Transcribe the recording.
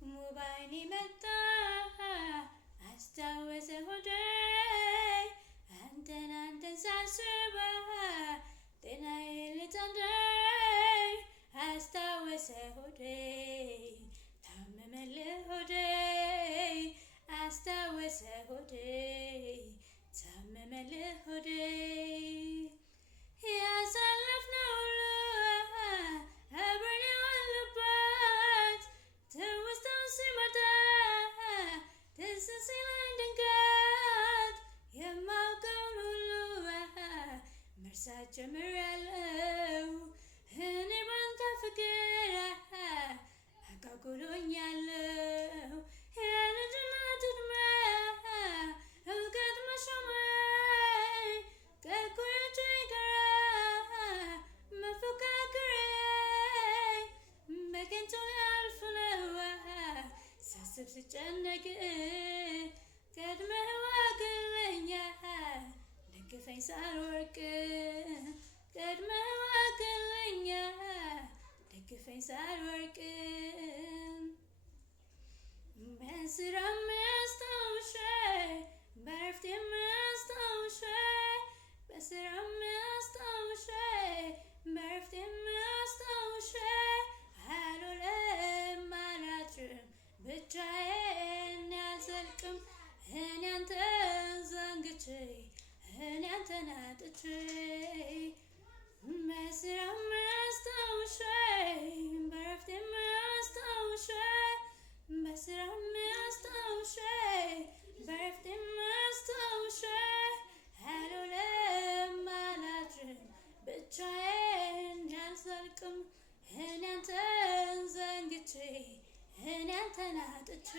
ሙባይኒ መጣ አስታወሰ ሆዴ አንተን ሳስብ ጤናዬ ልታንደኝ አስታወሰ ሆዴ ታመመልህ ሆዴ አስታወሰ ሆዴ ታመመልህ ሆዴ ያሳለፍነው ሁሉ አብረን የዋልንበት ትውስታው ሲመጣ ትዝ ሲለኝ ድንገት የማውቀውን ሁሉ መርሳት ጀምሬያለሁ። እኔ ባንተ ፍቅር አጓጉሎኛለሁ። የልጅነት ዕድሜ እውቀት መሾመኝ ከእኩዮቼ ጋር መፎካከሬ በከንቱ ያልፍ ነው ሳስብ ስጨነቅ ቀድመህ ዋግልኝ ደግፈኝ ሳልወድቅ ቀድመህ ዋግልኝ ደግፈኝ ሳልወድቅ በስራ የሚያስታውሰኝ በእረፍት የሚያስታውሰኝ በስራ የሚያስታውሰኝ በእረፍት የሚያስታውሰኝ አልውልም አላድርም ብቻዬን አልዘልቅም እኔ አንተን ዘንግቼ እኔ አንተን አጥቼ በስራ የሚያስታውሰኝ በእረፍት የሚያስታውሰኝ በስራ የሚያስታውሰኝ በእረፍት የሚያስታውሰኝ አልውልም አላድርም ብቻዬን አልዘልቅም እኔ አንተን ዘንግቼ እኔ አንተን አጥቼ